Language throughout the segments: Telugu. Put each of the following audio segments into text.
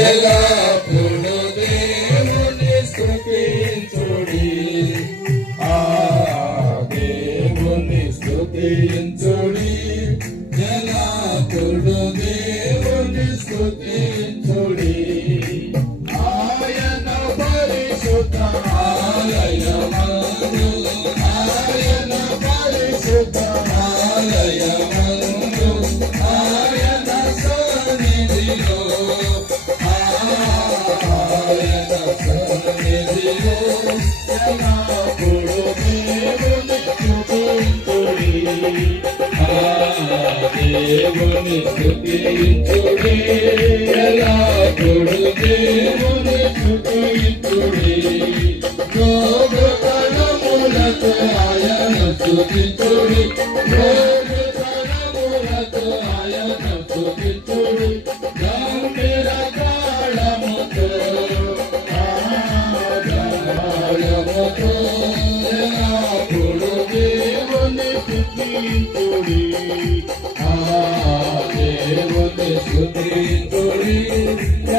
ఎల్లప్పుడు దేవుని స్తుతించుడి, ఆ దేవుని స్తుతించుడి, ఎల్లప్పుడు దేవుని స్తుతించుడి. ఆయన పరిశుద్ధ ఆలయమందు, ఆయన పరిశుద్ధ ఆలయమందు, ఆయన సన్నిధిలో, ఆయన సన్నిధిలో ఎల్లప్పుడు దేవుని స్తుతించుడి, దేవుని స్తుతించుడి, ఎల్లప్పుడు దేవుని స్తుతించుడి. యోగకరములతో ఆయన స్తుతించుడి, యోగకరములతో ఆయన స్తుతించుడి, గంభీర తాళముతో తాళముతో ఎల్లప్పుడు దేవుని స్తుతించుడి, దేవుని స్తుతించుడి,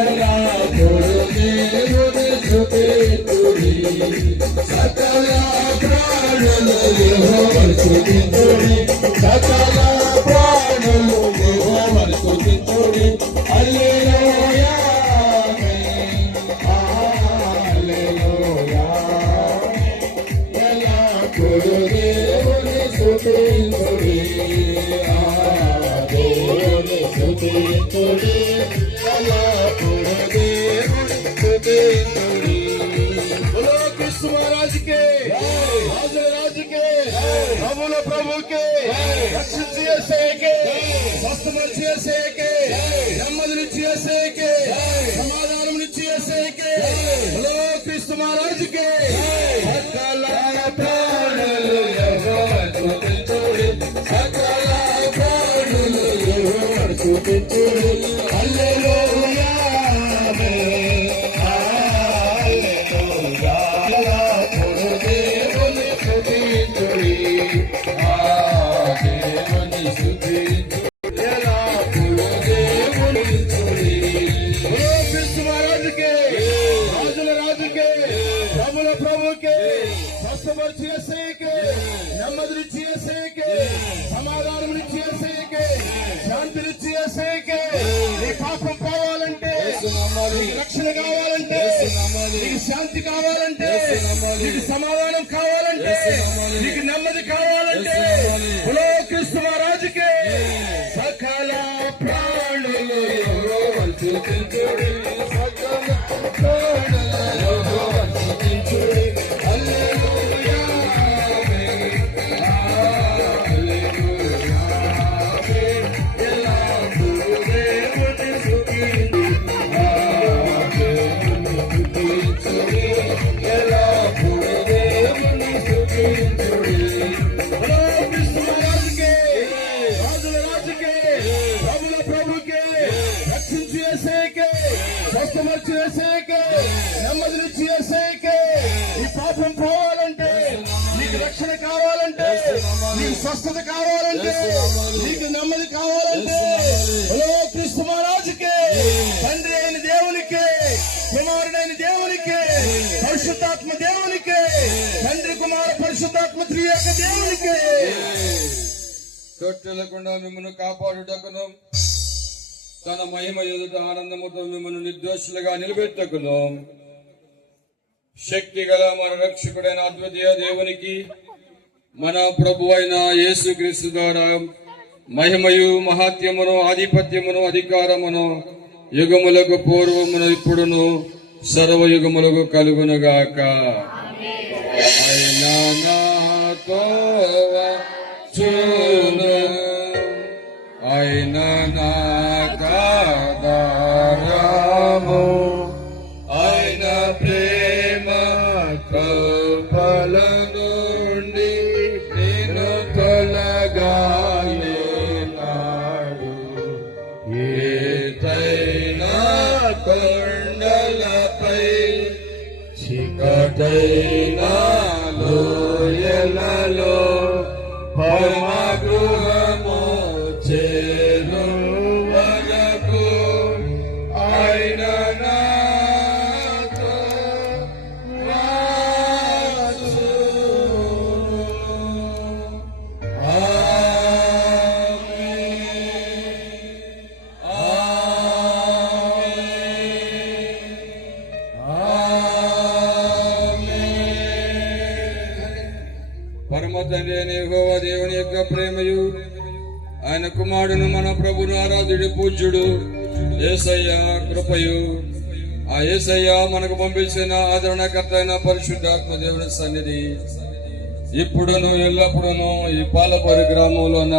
ఎల్లప్పుడు దేవుని స్తుతించుడి. సకల ప్రాణులు యెహోవాను స్తుతించుడి, సకల ప్రాణులు యెహోవాను స్తుతించుడి. హల్లెలూయా హల్లెలూయా, ఎల్లప్పుడు దేవుని స్తుతించుడి, దేవుని స్తుతించుడి, ఎల్లప్పుడు దేవుని స్తుతించుడి. बोलो कृष्ण महाराज के, राज राज के, ప్రభుల ప్రభుకే, రక్షించే సేకే, స్వస్థపరిచే సేకే, నెమ్మదినిచ్చే సేకే, సమాధానమునిచ్చే సేకే. बोलो कृष्ण महाराज के. సకల ప్రాణులు యెహోవాను స్తుతించుడి, సకల ప్రాణులు యెహోవాను స్తుతించుడి. హల్లెలూయా దేవుని స్తుతించుడి, దేవుని స్తుతించుడి, ఎల్లప్పుడు దేవుని స్తుతించుడి. కృష్ణ మహారాజుకే, రాజుల రాజుకే, ప్రభుల ప్రభుకే, స్వస్థపరిచే యేసయ్యకే, నెమ్మదినిచ్చే యేసయ్యకే, సమాధానమునిచ్చే యేసయ్యకే, శాంతినిచ్చే యేసయ్యకే. నీ పాపం పోవాలంటే, నీకు రక్షణ కావాలంటే, నీకు శాంతి కావాలంటే, నీకు సమాధానం కావాలంటే, నీకు నెమ్మది కావాలంటే, బోలో కృష్ణ మహారాజుకే. సకల ప్రాణులు యెహోవాను స్తుతించుడి, సకల ప్రాణులు యెహోవాను స్తుతించుడి. హల్లెలూయా హల్లెలూయా, ఎల్లప్పుడు దేవుని స్తుతించుడి, ఎల్లప్పుడు దేవుని స్తుతించుడి. బోలో కృష్ణ మహారాజుకే, రాజుల రాజుకే, ప్రభుల ప్రభుకే, రక్షించే యేసయ్యకే, స్వస్థపరిచే యేసయ్యకే, నెమ్మదినిచ్చే యేసయ్యకే. ఈ పాపం పోవాలంటే, నీకు రక్షణ కావాలంటే, నీకు స్వస్థత కావాలంటే, నీకు నెమ్మది కావాలంటే, బోలో కృష్ణ మహారాజుకే. తండ్రి అయిన దేవునికే, కుమారుడైన దేవునికే, పరిశుద్ధాత్మ దేవునికే, తండ్రి కుమార పరిశుద్ధాత్మ త్రియేక దేవునికే. తొట్టెలకుండా మిమ్మల్ని కాపాడుటకును, తన మహిమ ఎదుట ఆనందముతో మిమ్మల్ని నిర్దోషులుగా నిలబెట్టకును, శక్తి గల మన రక్షకుడైన అద్వితీయ దేవునికి, మన ప్రభు అయిన యేసుక్రీస్తు ద్వారా మహిమయు మహాత్యమును ఆధిపత్యమును అధికారమును యుగములకు పూర్వమును ఇప్పుడును సర్వయుగములకు కలుగునుగాక. ఆయన నాతో వచ్చును, ఆయన నాకాధారము, ఆయన ప్రేమ కల్పల నుండి నేను తొలగాలేనాడు. ఏదైనా కొండలపై చీకటైనా లోయలలో పరమగృహము చేరు వరకు తండ్రి అయిన యెహోవా దేవుని యొక్క ప్రేమయు ఆయన కుమారుడును మన ప్రభును ఆరాధుడు పూజ్యుడు యేసయ్య కృపయు ఆ యేసయ్య మనకు పంపించిన ఆదరణకర్త అయిన పరిశుద్ధాత్మ దేవుని సన్నిధి ఇప్పుడును ఎల్లప్పుడును ఈ పాలపూరి గ్రామంలో ఉన్న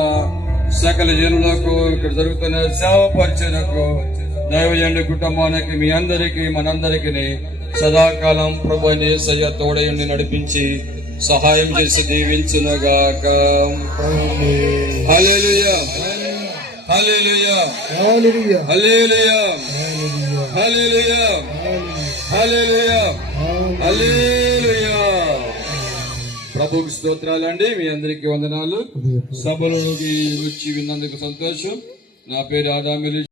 సకల జనులకు ఇక్కడ జరుగుతున్న సేవ పరిచయకు దైవజనుడి కుటుంబానికి మీ అందరికీ మనందరికీ సదాకాలం ప్రభు అయిన యేసయ్య తోడయుండి నడిపించి సహాయం చేసి దీవించునుగాక. హల్లెలూయా హల్లెలూయా హల్లెలూయా హల్లెలూయా హల్లెలూయా హల్లెలూయా. ప్రభువుకి స్తోత్రాలండి. మీ అందరికీ వందనాలు. సభలోకి వచ్చి విన్నందుకు సంతోషం. నా పేరు ఆదామిలి.